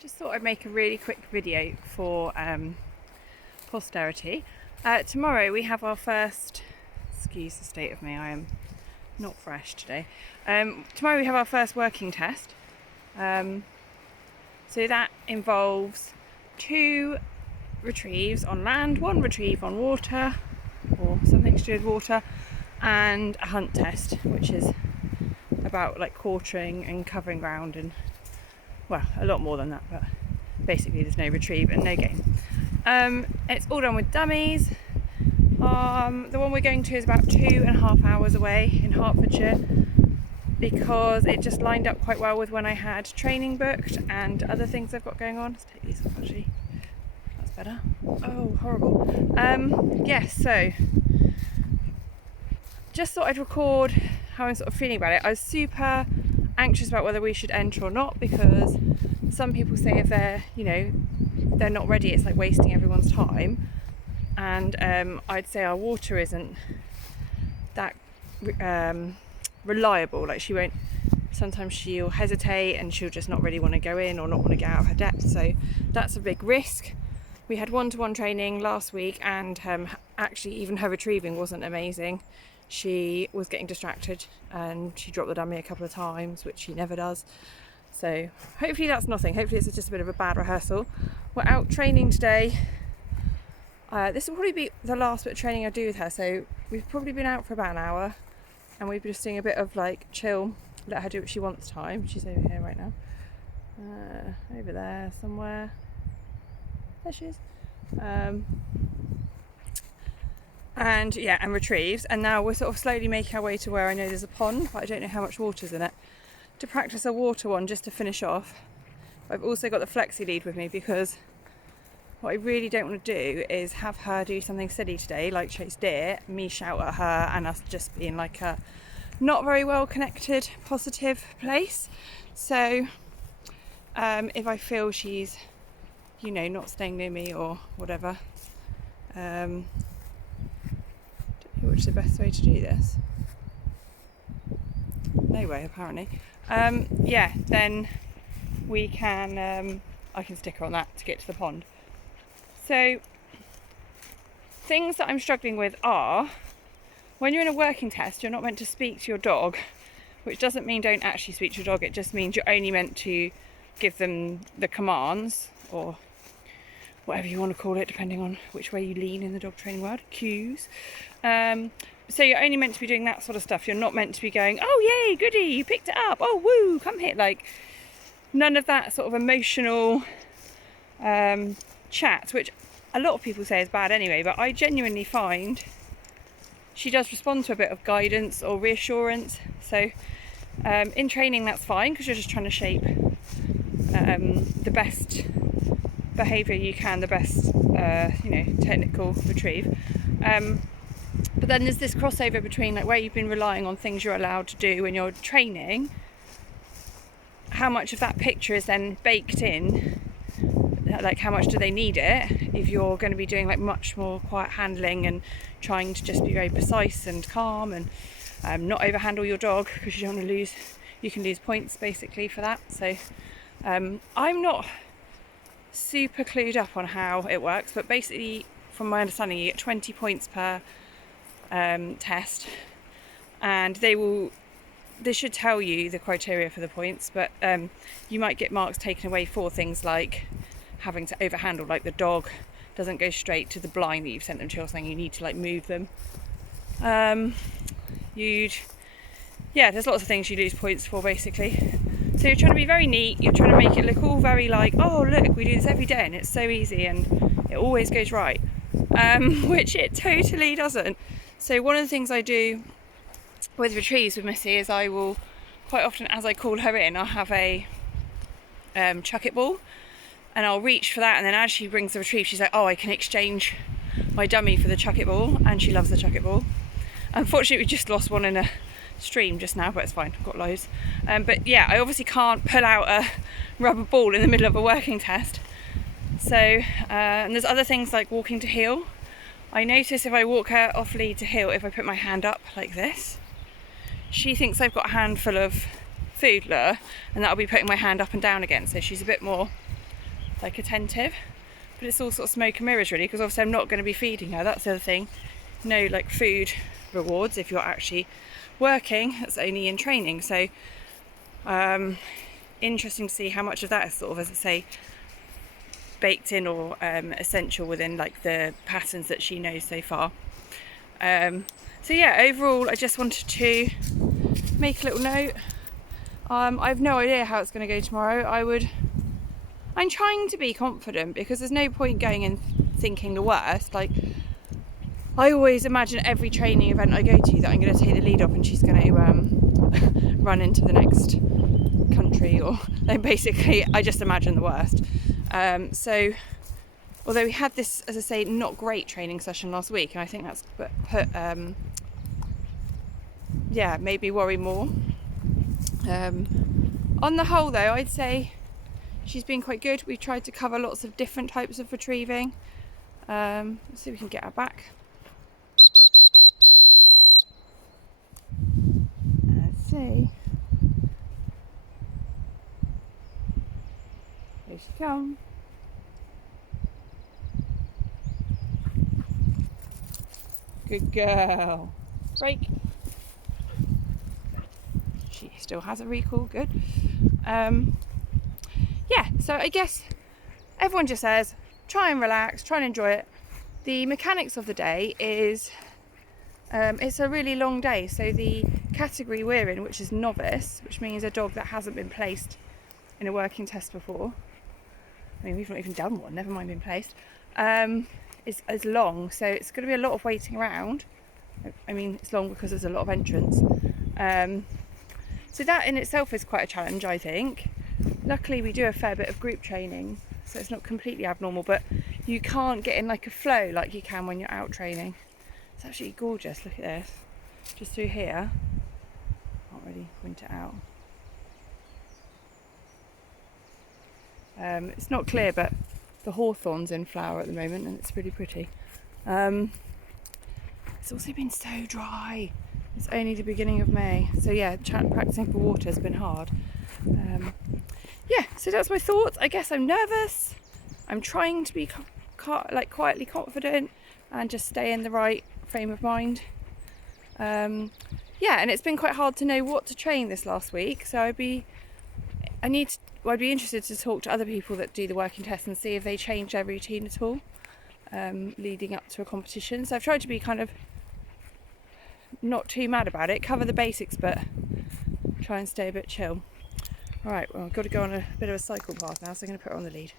Just thought I'd make a really quick video for posterity. Tomorrow we have our first, excuse the state of me, I am not fresh today. Tomorrow we have our first working test. So that involves 2 retrieves on land, 1 retrieve on water, or something to do with water, and a hunt test, which is about like quartering and covering ground and, well, a lot more than that, but basically there's no retrieve and no game. It's all done with dummies. The one we're going to is about 2.5 hours away in Hertfordshire, because it just lined up quite well with when I had training booked and other things I've got going on. Let's take these off actually. That's better. Oh, horrible. Yes, so just thought I'd record how I'm sort of feeling about it. I was super anxious about whether we should enter or not, because some people say if they're not ready, it's like wasting everyone's time. And I'd say our water isn't that reliable. Like sometimes she'll hesitate and she'll just not really want to go in or not want to get out of her depth. So that's a big risk. We had one-to-one training last week, and actually even her retrieving wasn't amazing. She was getting distracted and she dropped the dummy a couple of times, which she never does. So hopefully that's nothing. Hopefully it's just a bit of a bad rehearsal. We're out training today. This will probably be the last bit of training I do with her. So we've probably been out for about an hour, and we've been just doing a bit of like chill, let her do what she wants time. She's over here right now. Over there somewhere. There she is. And retrieves. And now we're sort of slowly making our way to where I know there's a pond, but I don't know how much water's in it, to practice a water one just to finish off. But I've also got the flexi lead with me, because what I really don't want to do is have her do something silly today, like chase deer, me shout at her, and us just being like a not very well connected, positive place. So if I feel she's, not staying near me or whatever, don't know which is the best way to do this. No way, apparently. Then we can, I can stick her on that to get to the pond. So, things that I'm struggling with are, when you're in a working test, you're not meant to speak to your dog, which doesn't mean don't actually speak to your dog. It just means you're only meant to give them the commands, or whatever you want to call it, depending on which way you lean in the dog training world, cues. So you're only meant to be doing that sort of stuff. You're not meant to be going, oh yay, goody, you picked it up, oh woo, come here. Like, none of that sort of emotional chat, which a lot of people say is bad anyway, but I genuinely find she does respond to a bit of guidance or reassurance. So in training that's fine, because you're just trying to shape the best behaviour you can, the best technical retrieve. But then there's this crossover between like where you've been relying on things you're allowed to do when you're training, how much of that picture is then baked in, like how much do they need it if you're going to be doing like much more quiet handling and trying to just be very precise and calm and not overhandle your dog, because you don't want to lose, you can lose points basically for that. So I'm not super clued up on how it works, but basically from my understanding you get 20 points per test, and they should tell you the criteria for the points, but you might get marks taken away for things like having to overhandle, like the dog doesn't go straight to the blind that you've sent them to, or something, you need to like move them. There's lots of things you lose points for basically. So you're trying to be very neat, you're trying to make it look all very like, oh look, we do this every day and it's so easy and it always goes right, which it totally doesn't. So one of the things I do with retrieves with Missy is I will quite often, as I call her in, I'll have a chuck it ball, and I'll reach for that, and then as she brings the retrieve, she's like, oh, I can exchange my dummy for the chuck it ball, and she loves the chuck it ball. Unfortunately we just lost one in a stream just now, but it's fine, I've got loads. But yeah, I obviously can't pull out a rubber ball in the middle of a working test. So and there's other things like walking to heel. I notice if I walk her off lead to heel, if I put my hand up like this, she thinks I've got a handful of food lure, and that'll be putting my hand up and down again. So she's a bit more like attentive, but it's all sort of smoke and mirrors really, because obviously I'm not going to be feeding her. That's the other thing. No like food rewards if you're actually working. It's only in training. So interesting to see how much of that is sort of, as I say, baked in or essential within like the patterns that she knows so far. So yeah, overall I just wanted to make a little note. I have no idea how it's going to go tomorrow. I'm trying to be confident, because there's no point going and thinking the worst. Like, I always imagine every training event I go to that I'm going to take the lead off and she's going to run into the next country, or like, basically I just imagine the worst. So although we had this, as I say, not great training session last week, and I think that's put made me worry more. On the whole though, I'd say she's been quite good. We've tried to cover lots of different types of retrieving. Let's see if we can get her back. Let's see. Here she comes. Good girl. Break. She still has a recall, good. Yeah, so I guess everyone just says, try and relax, try and enjoy it. The mechanics of the day is, it's a really long day. So the category we're in, which is novice, which means a dog that hasn't been placed in a working test before. I mean, we've not even done one, never mind being placed. Is long, so it's going to be a lot of waiting around. I mean, it's long because there's a lot of entrants. So that in itself is quite a challenge, I think. Luckily, we do a fair bit of group training, so it's not completely abnormal, but you can't get in like a flow like you can when you're out training. It's absolutely gorgeous. Look at this. Just through here. Can't really point it out. It's not clear, but the hawthorn's in flower at the moment, and it's really pretty. It's also been so dry. It's only the beginning of May, so yeah, practicing for water has been hard. Yeah, so that's my thoughts. I guess I'm nervous. I'm trying to be quietly confident and just stay in the right frame of mind. Yeah, and it's been quite hard to know what to train this last week, so I'd be interested to talk to other people that do the working test and see if they change their routine at all leading up to a competition. So I've tried to be kind of not too mad about it, cover the basics, but try and stay a bit chill. Alright, well, I've got to go on a bit of a cycle path now, so I'm going to put her on the lead.